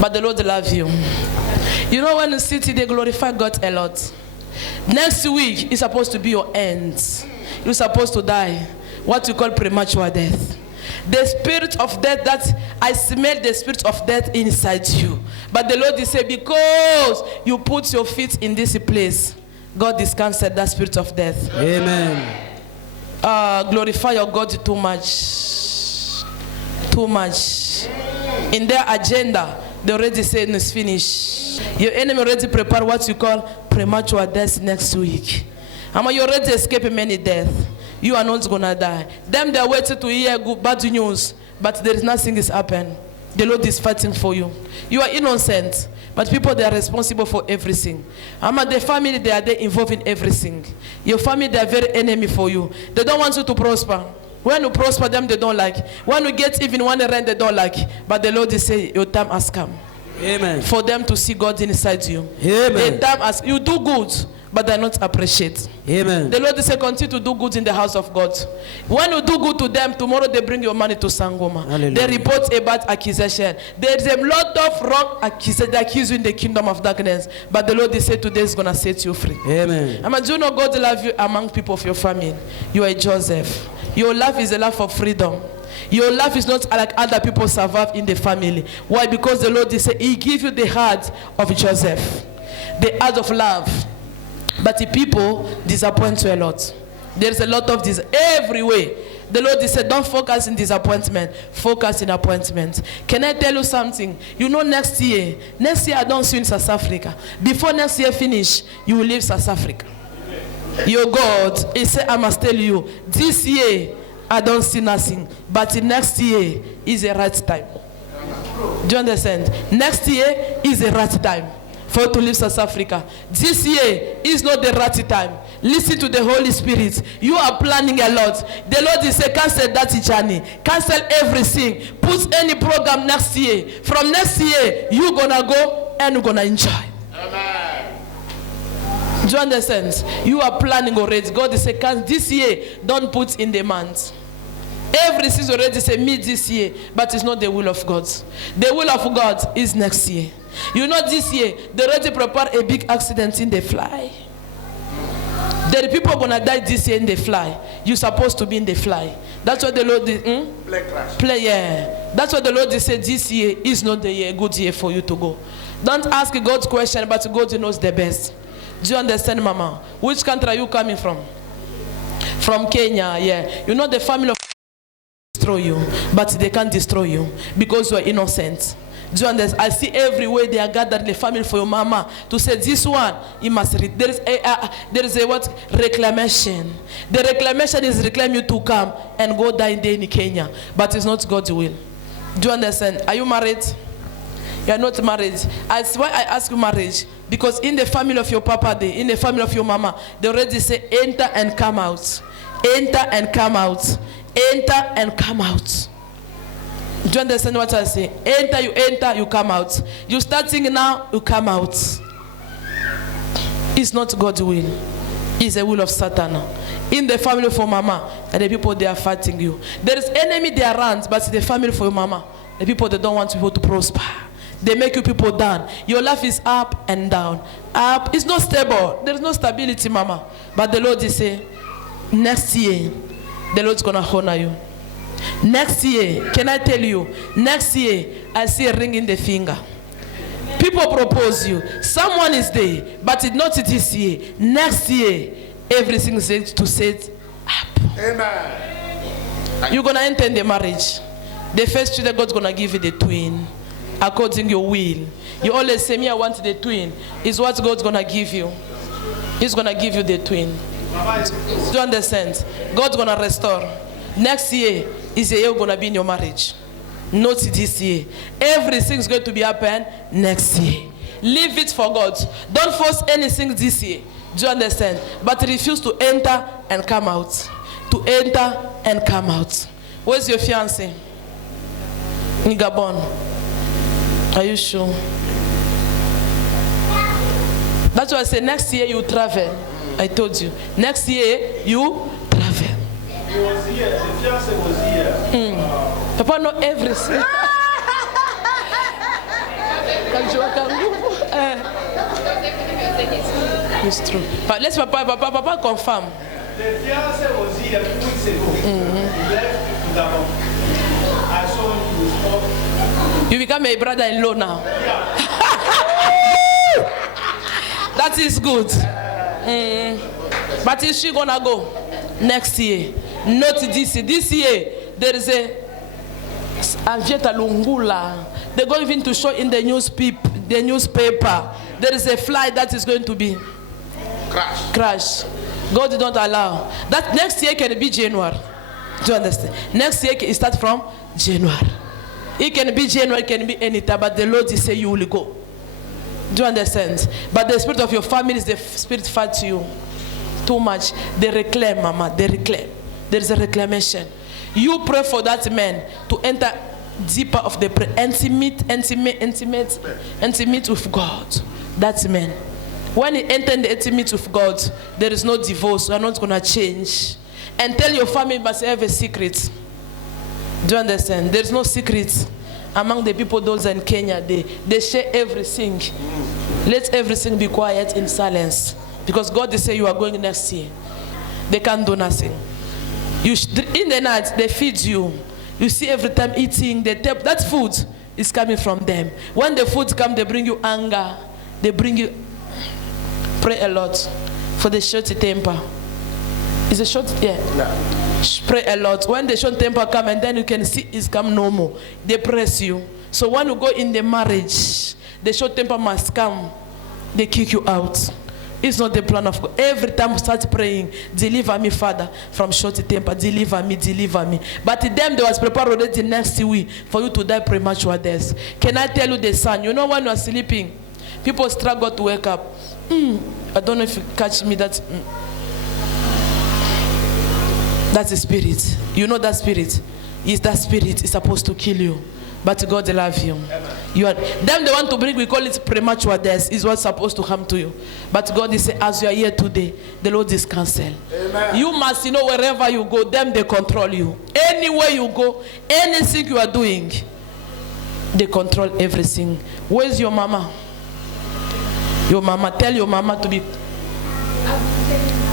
But the Lord loves you. You know, when you sit here, they glorify God a lot. Next week is supposed to be your end. You're supposed to die. What we call premature death. The spirit of death, that I smell the spirit of death inside you. But the Lord is saying, because you put your feet in this place, God is canceled that spirit of death. Amen. Glorify your God too much. Too much. In their agenda, they already say it's finished. Your enemy already prepared what you call premature death next week. You already escaped many deaths. You are not going to die. Them, they are waiting to hear good, bad news, but there is nothing is happening. The Lord is fighting for you. You are innocent, but people, they are responsible for everything. The family, they are there involved in everything. Your family, they are very enemy for you. They don't want you to prosper. When you prosper them, they don't like. When you get even one rent, they don't like. But the Lord is saying, your time has come. Amen. For them to see God inside you. Amen. The time has, you do good, but they not appreciate. Amen. The Lord is saying, continue to do good in the house of God. When you do good to them, tomorrow they bring your money to Sangoma. Hallelujah. They report about accusation. There's a lot of wrong accusation. They accuse you in the kingdom of darkness. But the Lord is saying today is going to set you free. Amen. Do you know God loves you among people of your family? You are Joseph. Your life is a life of freedom. Your life is not like other people survive in the family. Why? Because the Lord is saying, He gives you the heart of Joseph. The heart of love. But the people disappoint you a lot. There's a lot of this everywhere. The Lord said, don't focus in disappointment. Focus in appointment. Can I tell you something? You know, next year I don't see you in South Africa. Before next year finish, you will leave South Africa. Your God, He said, I must tell you, this year I don't see nothing. But the next year is the right time. Do you understand? Next year is the right time for you to leave South Africa. This year is not the right time. Listen to the Holy Spirit. You are planning a lot. The Lord is saying, cancel that journey. Cancel everything. Put any program next year. From next year, you're going to go and you're going to enjoy. Amen. Do you understand? You are planning already. God is saying, this year, don't put in the month. Everything is already say meet this year, but it's not the will of God. The will of God is next year. You know, this year, they already prepared a big accident in the fly. There are people going to die this year in the fly. You're supposed to be in the fly. That's what the Lord did. Yeah. That's what the Lord said. This year is not the year, good year for you to go. Don't ask God's question, but God knows the best. Do you understand, Mama? Which country are you coming from? From Kenya, yeah. You know the family of destroy you, but they can't destroy you because you are innocent. Do you understand? I see everywhere they are gathered the family for your mama to say this one you must read. There is a what reclamation. The reclamation is reclaim you to come and go die in Kenya, but it's not God's will. Do you understand? Are you married? You are not married. That's why I ask you marriage, because in the family of your papa, in the family of your mama, they already say enter and come out, enter and come out, enter and come out. Do you understand what I say? Enter, you come out. You start singing now, you come out. It's not God's will. It's the will of Satan. In the family for mama, and the people they are fighting you. There is enemy they are around, but it's the family for your mama. The people they don't want people to prosper. They make you people down. Your life is up and down. Up, it's not stable. There is no stability, mama. But the Lord is saying, next year, the Lord's gonna honor you. Next year, can I tell you, next year, I see a ring in the finger. People propose you. Someone is there, but it's not this year. Next year, everything is to set up. Amen. You're going to enter in the marriage. The first children, God's going to give you the twin, according to your will. You always say, me, I want the twin. It's what God's going to give you. He's going to give you the twin. Do you understand? God's going to restore. Next year is the year you're going to be in your marriage. Not this year. Everything's going to be happen next year. Leave it for God. Don't force anything this year. Do you understand? But refuse to enter and come out. To enter and come out. Where's your fiancé? In Gabon. Are you sure? That's why I say next year you travel. I told you. Next year you travel. He was here. The fiancé was here. Papa know everything. It's true. But let's Papa confirm. The fiancé was here 2 weeks ago. He left to Gabon. I saw him with Paul. You become a brother-in-law now. That is good. But is she gonna go next year? Not this year. This year there is a Avieta Lungula. They're going even to show in the newspaper. There is a flight that is going to be crash. God did not allow. That next year can be January. Do you understand? Next year can start from January. It can be January, it can be any time, but the Lord is saying you will go. Do you understand? But the spirit of your family is the spirit fight to you. Too much. They reclaim, Mama. They reclaim. There is a reclamation. You pray for that man to enter deeper of the prayer. Intimate with God. That man. When he enters the intimate with God, there is no divorce. You are not going to change. And tell your family must have a secret. Do you understand? There is no secret. Among the people, those in Kenya, they share everything. Let everything be quiet in silence. Because God is saying you are going next year. They can't do nothing. In the night, they feed you. You see every time eating, that food is coming from them. When the food comes, they bring you anger. They bring you... Pray a lot for the short temper. Is it short? Yeah. Pray a lot. When the short temper come and then you can see it's come normal. They press you. So when you go in the marriage, the short temper must come. They kick you out. It's not the plan of God. Every time we start praying, deliver me, Father, from short temper. Deliver me, deliver me. But them, they was prepared already next week for you to die premature death. Can I tell you the son? You know when you are sleeping, people struggle to wake up. I don't know if you catch me. That's the spirit. You know that spirit. Is that spirit is supposed to kill you. But God loves you. Them they want to bring, we call it premature death, is what's supposed to come to you. But God is saying, as you are here today, the Lord is cancelled. You must, wherever you go, them they control you. Anywhere you go, anything you are doing, they control everything. Where's your mama? Your mama, tell your mama to be.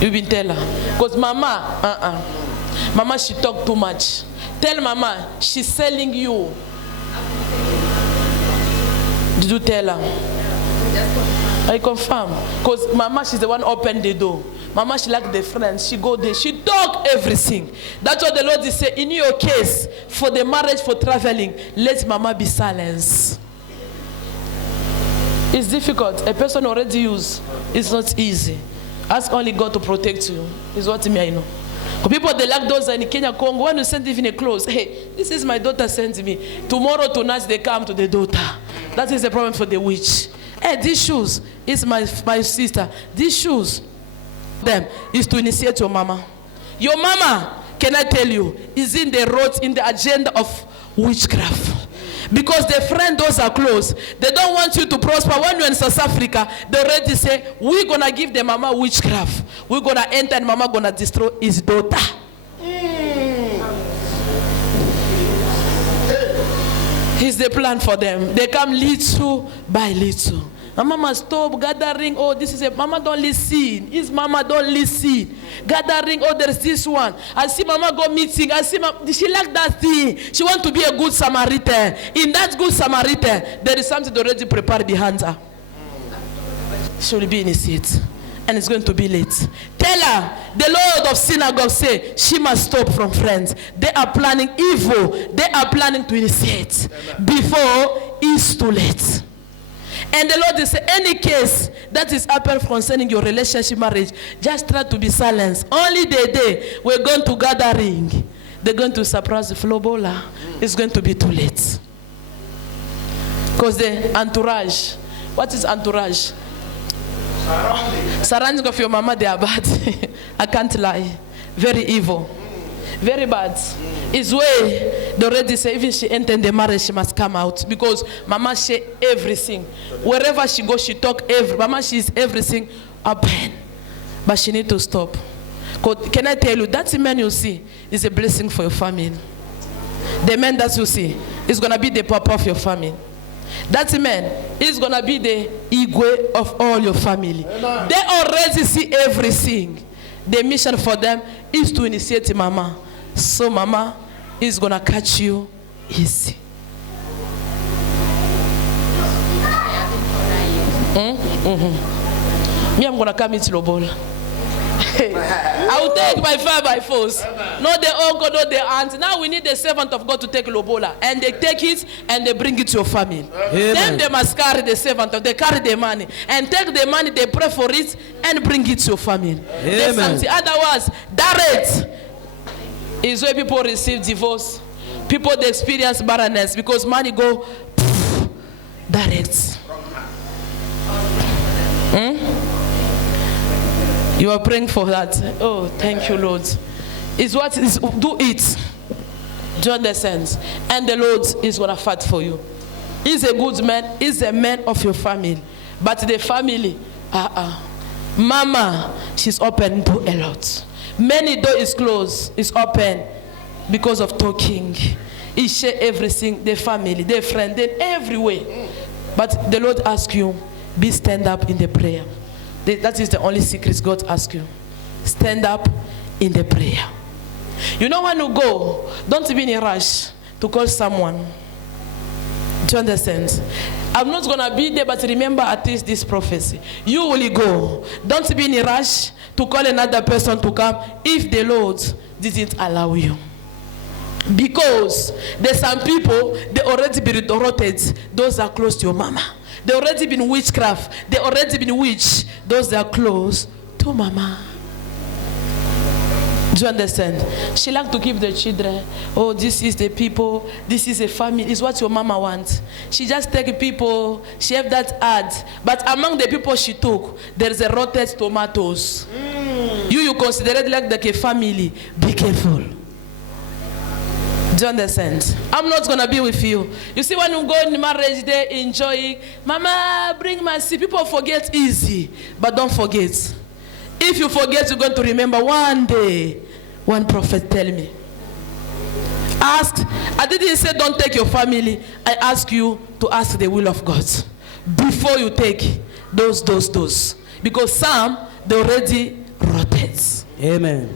You been tell her. Because mama, Mama, she talk too much. Tell mama, she's selling you. Did you tell her? I confirm. Because mama, she's the one open the door. Mama, she like the friends. She go there. She talk everything. That's what the Lord is saying. In your case, for the marriage, for traveling, let mama be silenced. It's difficult. A person already used. It's not easy. Ask only God to protect you. Is what I know. People, they like those in Kenya, Congo. When you send even a clothes, hey, this is my daughter sends me. Tomorrow, tonight, they come to the daughter. That is the problem for the witch. Hey, these shoes is my sister. These shoes, them, is to initiate your mama. Your mama, can I tell you, is in the road, in the agenda of witchcraft. Because the friend, those are close. They don't want you to prosper. When you're in South Africa, they already say, we're going to give the mama witchcraft. We're going to enter and mama going to destroy his daughter. He's the plan for them. They come little by little. And mama stop gathering. Oh, this is a mama don't listen. His mama don't listen. Gathering. Oh, there's this one. I see mama go meeting. I see she like that thing. She want to be a good Samaritan. In that good Samaritan, there is something already prepared behind her. She will be in a seat. And it's going to be late. Tell her, the Lord of synagogue say, she must stop from friends. They are planning evil. They are planning to initiate before it's too late. And the Lord is saying, any case that is happening concerning your relationship, marriage, just try to be silenced. Only the day we're going to gathering, they're going to surprise the Flobola. It's going to be too late. Because the entourage, what is entourage? Surrounding of your mama, they are bad. I can't lie. Very evil. Very bad. It's way they already say even she entered the marriage, she must come out. Because mama share everything. Wherever she goes, she talk everything. Mama sees everything open. But she need to stop. Can I tell you, that man you see is a blessing for your family. The man that you see is going to be the papa of your family. That man is going to be the Igwe of all your family. Amen. They already see everything. The mission for them is to initiate Mama. So Mama is going to catch you easy. Me, I'm going to come into Lobola. I will take by fire by force. Not the uncle, not the aunt. Now we need the servant of God to take Lobola. And they take it and they bring it to your family. Amen. Then they must carry the servant of, they carry the money. And take the money, they pray for it and bring it to your family. Otherwise, direct is where people receive divorce. People they experience barrenness because money go direct. You are praying for that. Oh, thank you, Lord. It's what is, do it. Do you understand? And the Lord is going to fight for you. He's a good man. He's a man of your family. But the family, Mama, she's open to a lot. Many door is closed, is open because of talking. He share everything, the family, their friend, then everywhere. But the Lord asks you, be stand up in the prayer. That is the only secret God asks you. Stand up in the prayer. You know when you go, don't be in a rush to call someone. Do you understand? I'm not going to be there, but remember at least this prophecy. You will go. Don't be in a rush to call another person to come if the Lord didn't allow you. Because there's some people, they already been rotted. Those are close to your mama. They already been witchcraft. They already been witch. Those that are close to Mama. Do you understand? She like to keep the children. Oh, this is the people. This is a family. It's what your mama wants. She just take people. She have that ad. But among the people she took, there's a rotted tomatoes. You consider it like a family. Be careful. Do you understand? I'm not going to be with you. You see, when you go in marriage, they enjoy. Mama, bring my seed. People forget easy. But don't forget. If you forget, you're going to remember one day. One prophet tell me. Ask. I didn't say don't take your family. I ask you to ask the will of God. Before you take those. Because some, they already rotted. Amen.